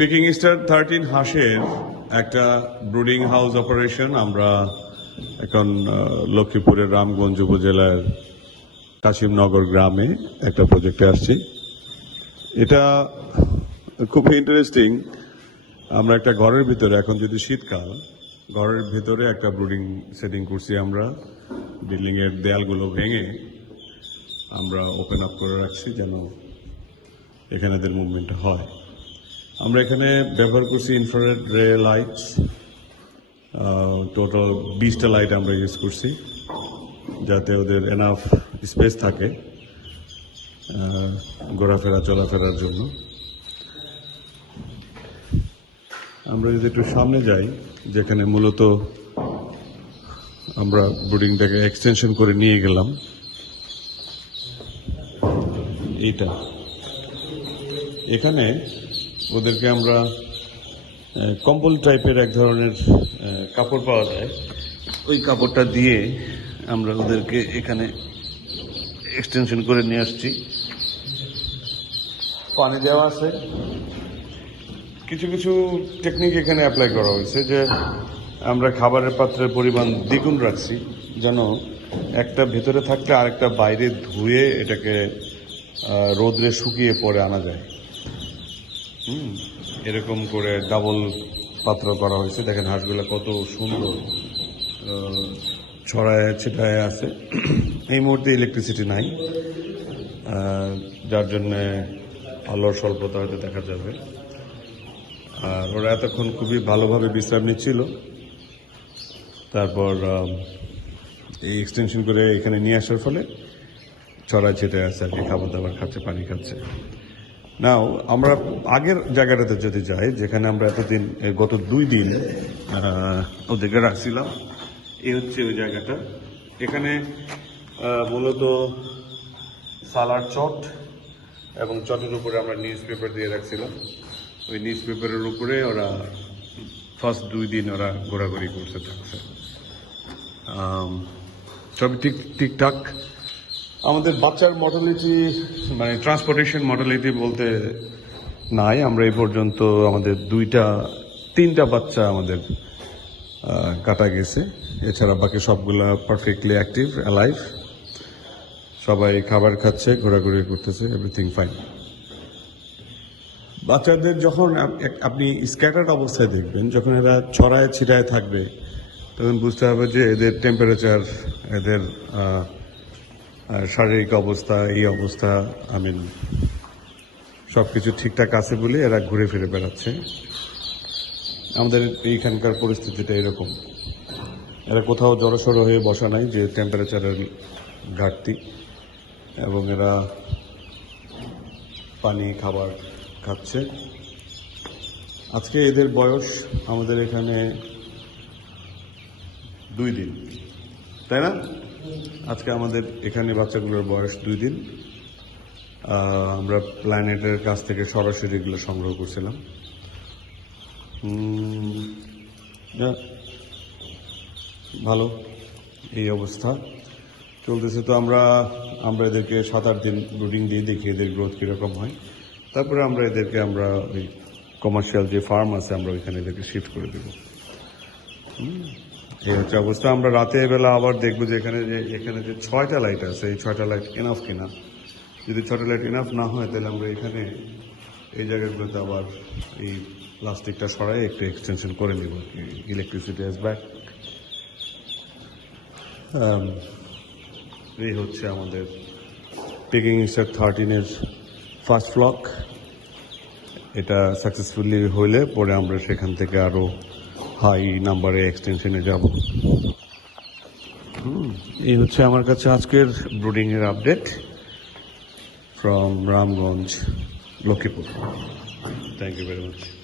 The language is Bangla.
পিকিং স্টার থার্টিন হাঁসের একটা ব্রুডিং হাউস অপারেশন আমরা এখন লক্ষ্মীপুরের রামগঞ্জ উপজেলার কাশিমনগর গ্রামে একটা প্রজেক্টে আসছি। এটা খুবই ইন্টারেস্টিং আমরা একটা ঘরের ভিতরে, এখন যদি শীতকাল, ঘরের ভিতরে একটা ব্রুডিং সেটিং করছি আমরা। বিল্ডিং এর দেয়ালগুলো ভেঙে আমরা ওপেন আপ করে রাখছি যেন এখানে এদের মুভমেন্ট হয়। আমরা এখানে ব্যবহার করছি ইনফ্রারেড রে লাইটস টোটাল বিশটা লাইট আমরা ইউজ করছি, যাতে ওদের এনাফ স্পেস থাকে ঘোরাফেরা, চলাফেরার জন্য। আমরা যদি একটু সামনে যাই, যেখানে মূলত আমরা ব্রুডিংটাকে এক্সটেনশন করে নিয়ে গেলাম, এইটা। এখানে ওদেরকে আমরা কম্বল টাইপের এক ধরনের কাপড় পাওয়া যায়। ওই কাপড়টা দিয়ে আমরা ওদেরকে এখানে এক্সটেনশন করে নিয়ে আসছি। পানি দেওয়া আছে। কিছু কিছু টেকনিক এখানে অ্যাপ্লাই করা হয়েছে যে আমরা খাবারের পাত্রের পরিমাণ দ্বিগুণ রাখছি যেন একটা ভেতরে থাকলে আরেকটা বাইরে ধুয়ে এটাকে রোদ্রে শুকিয়ে পরে আনা যায়। হুম। এরকম করে ডাবল পাত্র করা হয়েছে। দেখেন হাঁসগুলো কত সুন্দর ছড়ায়, ছিটায় আছে। এই মুহূর্তে ইলেকট্রিসিটি নাই। যার জন্য আলোর স্বল্পতা হয়তো দেখা যাবে। আর ওরা এতক্ষণ খুবই ভালোভাবে বিশ্রাম নিচ্ছিল। তারপর এই এক্সটেনশন করে এখানে নিয়ে আসার ফলে ছড়ায় ছিটে আছে আর কি, খাবার দাবার খাচ্ছে, পানি খাচ্ছে। নাও আমরা আগের জায়গাটাতে যদি যাই, যেখানে আমরা এতদিন গত দুই দিন ওদেরকে রাখছিলাম, এই হচ্ছে ওই জায়গাটা। এখানে মূলত সালার চট এবং চটের উপরে আমরা নিউজ পেপার দিয়ে রাখছিলাম। ওই নিউজ পেপারের উপরে ওরা ফার্স্ট দুই দিন ওরা ঘোরাঘুরি করতে থাকছে। সবই ঠিক, ঠিকঠাক। আমাদের বাচ্চার মর্টালিটি মানে ট্রান্সপোর্টেশন মর্টালিটি বলতে নাই। আমরা এই পর্যন্ত আমাদের দুইটা, তিনটা বাচ্চা আমাদের কাটা গেছে। এছাড়া বাকি সবগুলা পারফেক্টলি অ্যাক্টিভ অ্যালাইভ সবাই খাবার খাচ্ছে, ঘোরাঘুরি করতেছে এভরিথিং ফাইন বাচ্চাদের যখন আপনি স্ক্যাটার্ড অবস্থায় দেখবেন, যখন এরা ছড়ায় ছিটায় থাকবে, তখন বুঝতে হবে যে এদের টেম্পারেচার এদের শারীরিক অবস্থা, এই অবস্থা আই মিন সব কিছু ঠিকঠাক আছে বলে এরা ঘুরে ফিরে বেড়াচ্ছে। আমাদের এইখানকার পরিস্থিতিটা এরকম। এরা কোথাও জড়সড় হয়ে বসা নাই যে টেম্পারেচারের ঘাটতি। এবং এরা পানি, খাবার খাচ্ছে। আজকে এদের বয়স আমাদের এখানে দুই দিন। তাই না? আজকে আমাদের এখানে বাচ্চাগুলোর বয়স দুই দিন। আমরা প্ল্যানেটের কাছ থেকে সরাসরি এগুলো সংগ্রহ করছিলাম। ভালো, এই অবস্থা। চলতেছে তো আমরা আমরা এদেরকে সাত আট দিন ব্রুডিং দিয়ে দেখি এদের গ্রোথ কীরকম হয়। তারপরে আমরা এদেরকে, আমরা ওই কমার্শিয়াল যে ফার্ম আছে, আমরা ওইখানে এদেরকে শিফট করে দেব। হচ্ছে অবস্থা। আমরা রাতের বেলা আবার দেখব যে এখানে যে এখানে যে ছয়টা লাইট আছে, এই ছয়টা লাইট এনাফ কিনা? যদি ছয়টা লাইট এনাফ না হয়, তাহলে আমরা এখানে এই জায়গাগুলোতে আবার এই প্লাস্টিকটা সরাই একটু এক্সটেনশন করে নিব। ইলেকট্রিসিটি অ্যাজ ব্যাক এই হচ্ছে আমাদের পিকিং স্টার থার্টিনের ফার্স্ট ফ্লক এটা সাকসেসফুলি হইলে পরে আমরা সেখান থেকে আরও হাই নাম্বারে এক্সটেনশনে যাব। এই হচ্ছে আমার কাছে আজকের ব্রোডিংয়ের update from Ramganj Lakshmipur thank you very much